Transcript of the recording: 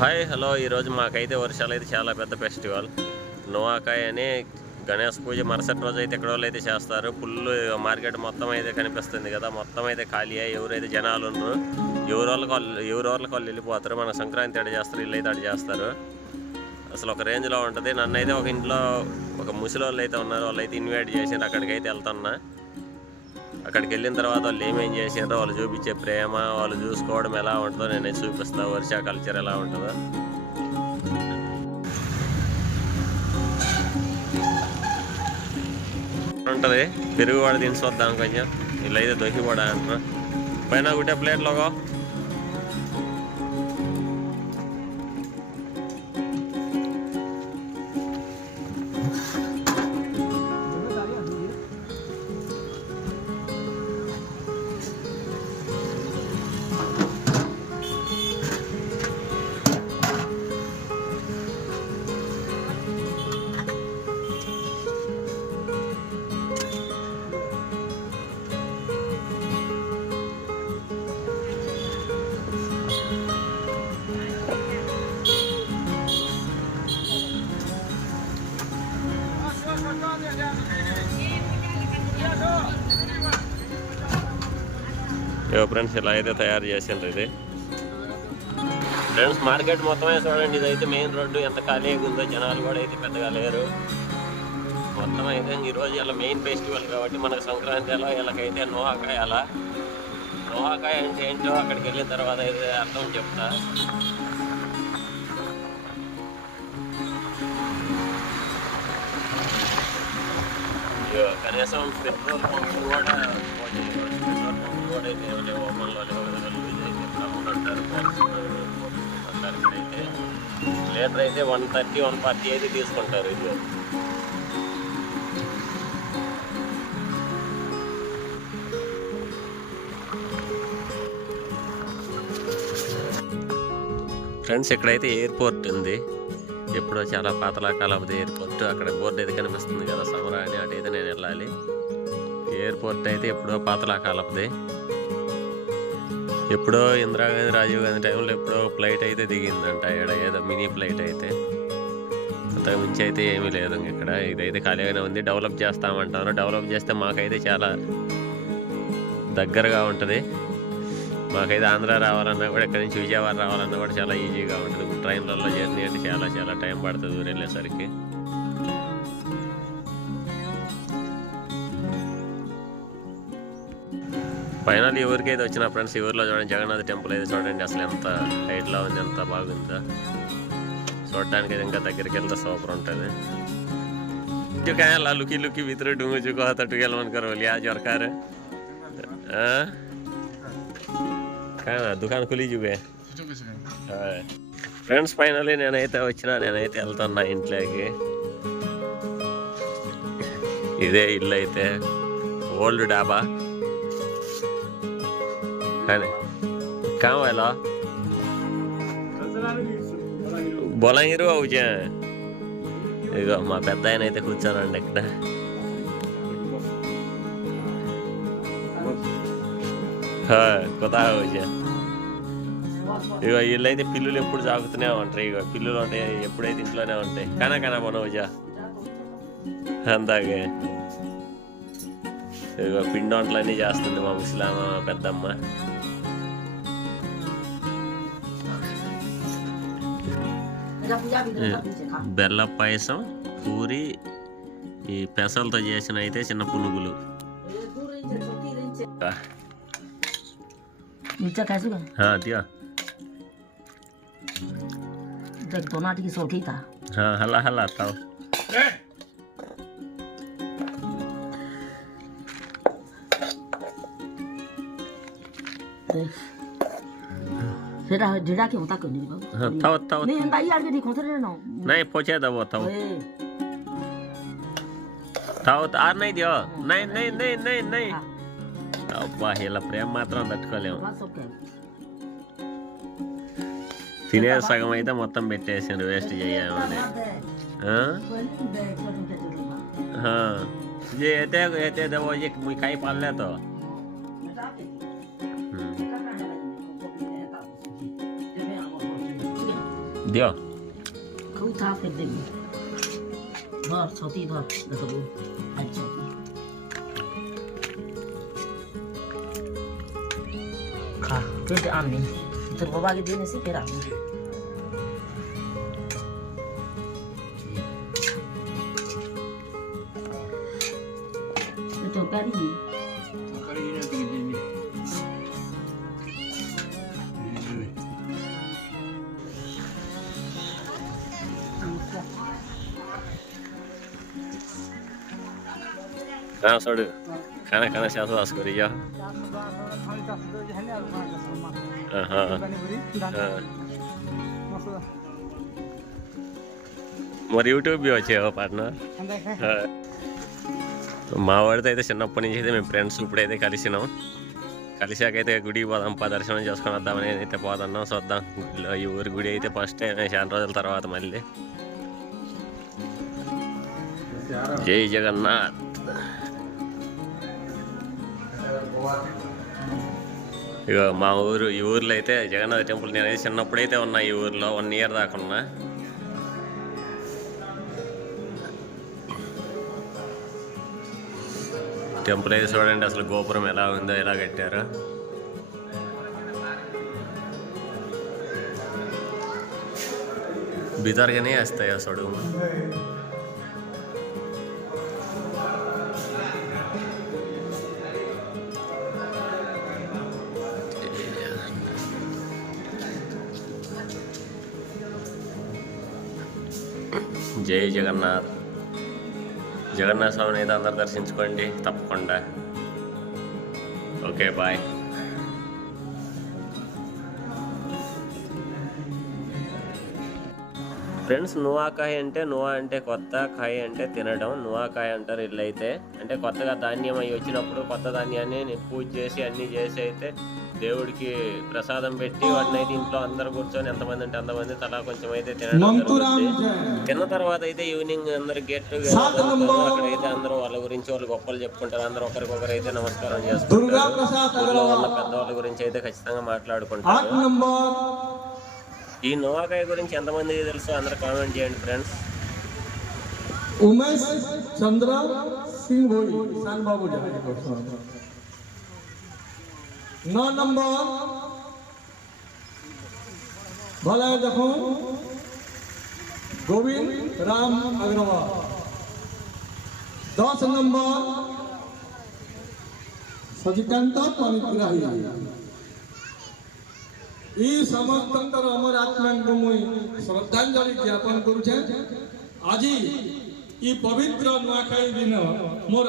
Hi hello ఈరోజు మాకైతే వర్షాలు అయితే చాలా పెద్ద ఫెస్టివల్ నువాకాయ అని గణేష్ పూజ మరుసటి రోజు అయితే ఇక్కడ వాళ్ళు అయితే చేస్తారు. ఫుల్ మార్కెట్ మొత్తం అయితే కనిపిస్తుంది కదా, మొత్తం అయితే ఖాళీ అయ్యి ఎవరైతే జనాలు ఉండరు, ఎవరి వాళ్ళకి వాళ్ళు వెళ్ళిపోతారు. మన సంక్రాంతి అడి చేస్తారు, వీళ్ళు అయితే అడి చేస్తారు. అసలు ఒక రేంజ్లో ఉంటుంది. నన్ను అయితే ఒక ఇంట్లో ఒక ముసలి వాళ్ళు అయితే ఉన్నారు, వాళ్ళు అయితే ఇన్వైట్ చేసి అక్కడికి అయితే వెళ్తున్నా. అక్కడికి వెళ్ళిన తర్వాత వాళ్ళు ఏమేం చేసారో వాళ్ళు చూపించే ప్రేమ, వాళ్ళు చూసుకోవడం ఎలా ఉంటుందో నేనే చూపిస్తా. వర్షా కల్చర్ ఎలా ఉంటుందో ఉంటుంది. పెరుగు కూడా తినిసొద్దాం కొంచెం, వీళ్ళు అయితే దొరికి కూడా అంటారు. పైన ఒకటే ప్లేట్లోగో ఫ్రెండ్స్ ఇలా అయితే తయారు చేసిండ్రు. ఇది ఫ్రెండ్స్ మార్కెట్ మొత్తమే చూడండి. ఇదైతే మెయిన్ రోడ్డు, ఎంత ఖాళీగా ఉందో, జనాలు కూడా అయితే పెద్దగా లేరు. మొత్తం అయితే ఈరోజు ఇలా మెయిన్ ఫెస్టివల్ కాబట్టి మనకు సంక్రాంతి ఎలా ఇలాగైతే నోహాకాయ అలా. నోహాకాయ అంటే ఏంటో అక్కడికి వెళ్ళిన తర్వాత అయితే అర్థం చెప్తా. కనీసం పెట్రోల్ పంపులు కూడా అయితే ఓపెన్లో లేవు కదా, లూజ్ అయితే గ్రౌండ్ అంటారు, అంటారు. ఇక్కడైతే లీటర్ అయితే 130, 140 అయితే తీసుకుంటారు. ఇది ఫ్రెండ్స్ ఇక్కడైతే ఎయిర్పోర్ట్ ఉంది. ఎప్పుడో చాలా పాతలా కాలపు ఎయిర్పోర్ట్. అక్కడ బోర్డు అయితే కనిపిస్తుంది కదా, సమరా అని. అటైతే నేను వెళ్ళాలి. ఎయిర్పోర్ట్ అయితే ఎప్పుడో పాతలా కాలపుది. ఎప్పుడో ఇందిరాగాంధీ, రాజీవ్ గాంధీ టైంలో ఎప్పుడో ఫ్లైట్ అయితే దిగిందంట ఇక్కడ, ఏదో మినీ ఫ్లైట్ అయితే. అంతకు మించి అయితే ఏమీ లేదు ఇక్కడ. ఇదైతే ఖాళీగానే ఉంది. డెవలప్ చేస్తామంటారు. డెవలప్ చేస్తే మాకైతే చాలా దగ్గరగా ఉంటుంది. మాకైతే ఆంధ్ర రావాలన్నా కూడా, ఇక్కడి నుంచి విజయవాడ రావాలన్నా కూడా చాలా ఈజీగా ఉంటుంది. ట్రైన్లలో జర్నీ అంటే చాలా టైం పడుతుంది ఊరు వెళ్ళేసరికి. ఫైనల్ ఈ ఊరికి అయితే వచ్చిన ఫ్రెండ్స్. ఈ ఊరిలో చూడండి జగన్నాథ్ టెంపుల్ అయితే చూడండి, అసలు ఎంత హైట్లో ఉంది, ఎంత బాగుందో చూడటానికి. అయితే ఇంకా దగ్గరికి వెళ్తే సూపర్ ఉంటుంది. ला लुकी लुकी भीतर डूंगू चुका था टुगेल मन करो लिया जरकार दुकान खुली चुके फ्रेंड्स. फाइनली నేనైతే వెళ్తున్నా ఇంట్లోకి. ఇదే ఇల్లు అయితే, ఓల్డ్ డాబా కానీ కావాలా బొలంగిరు అవుచా. ఇగో మా పెద్ద ఆయన అయితే కూర్చోనండి ఇక్కడ. కొత్త అవుచా. ఇగో వీళ్ళైతే పిల్లులు ఎప్పుడు సాగుతూనే ఉంటాయి. ఇగో పిల్లులు ఉంటాయి ఎప్పుడైతే ఇంట్లోనే ఉంటాయి. కనా మనవుజా అందాగే. ఇగో పిండి వంటలన్నీ చేస్తుంది మా ముసలామ పెద్దమ్మ. బెల్ల పాయసం, పూరి, ఈ పెసలతో చేసిన అయితే చిన్న పునుగులు. హల్లా హల్లా తావు. नहीं पूछे तो वो ताऊ ताऊ आर नहीं दियो नहीं नहीं नहीं नहीं नहीं अब्बा ఇలా ప్రేమ మాత్రం తట్టుకోలేము. తినే సగం అయితే మొత్తం పెట్టేసాను, వేస్ట్ చేయమని. ये एते वो ये मुई खाई पाल ले तो दियो Kau tak pedem. Dhar choti dhar देखो आज choti. खा फिर आमी तो बाबा के देने से फिर आमी तो करी ना tingin हाँ छोड़ खाना खाना चाहता था उसको रिया हाँ మరి యూట్యూబ్ వచ్చేవా పార్ట్నర్ మా వాడితో అయితే చిన్నప్పటి నుంచి అయితే మేము ఫ్రెండ్స్ ఇప్పుడైతే కలిసినాం కలిసాకైతే గుడికి పోదాం దర్శనం చేసుకొని వద్దామని అయితే పోతున్నాం చూద్దాం ఈ ఊరి గుడి అయితే ఫస్ట్ టైం చాలా రోజుల తర్వాత మళ్ళీ జై జగన్నాథ్ ఇక మా ఊరు ఈ ఊర్లో అయితే జగన్నాథ్ టెంపుల్ నేనైతే చిన్నప్పుడైతే ఉన్నా ఈ ఊర్లో 1 year దాకా ఉన్నా టెంపుల్ అయితే చూడండి అసలు గోపురం ఎలా ఉందో ఎలా కట్టారు బిదర్గానే వస్తాయి అసలు జై జగన్నాథ్ జగన్నాథ స్వామిని అయితే అందరు దర్శించుకోండి తప్పకుండా ఓకే బాయ్ ఫ్రెండ్స్ నువాకాయ అంటే కొత్త కాయ అంటే తినడం నువాకాయ అంటారు ఇళ్ళైతే అంటే కొత్తగా ధాన్యం అవి వచ్చినప్పుడు కొత్త ధాన్యాన్ని పూజ చేసి అన్నీ చేసి అయితే దేవుడికి ప్రసాదం పెట్టి వాటిని అయితే ఇంట్లో అందరు కూర్చొని ఎంతమంది అంటే అంతమంది తలా కొంచెం అయితే తినడం జరుగుతుంది తిన్న తర్వాత అయితే ఈవినింగ్ అందరు గెట్ అక్కడైతే అందరూ వాళ్ళ గురించి వాళ్ళు గొప్పలు చెప్పుకుంటారు అందరూ ఒకరికొకరు అయితే నమస్కారం చేసుకుంటారు ఊళ్ళో ఉన్న పెద్దవాళ్ళ గురించి అయితే ఖచ్చితంగా మాట్లాడుకుంటారు ఈ నువాకాయ గురించి ఎంతమందికి తెలుసు అందరూ కామెంట్ చేయండి ఫ్రెండ్స్ उमेश चंद्र सिंह भोई सान बाबू 9 नंबर भला देखो गोविंद राम अग्रवाल 10 नंबर सचिकांत पाणिग्राही ई समस्तंकर अमर आत्मांको मुई श्रद्धांजलि ज्ञापन करूछे। आज ई पवित्र नुआखाई दिन मोर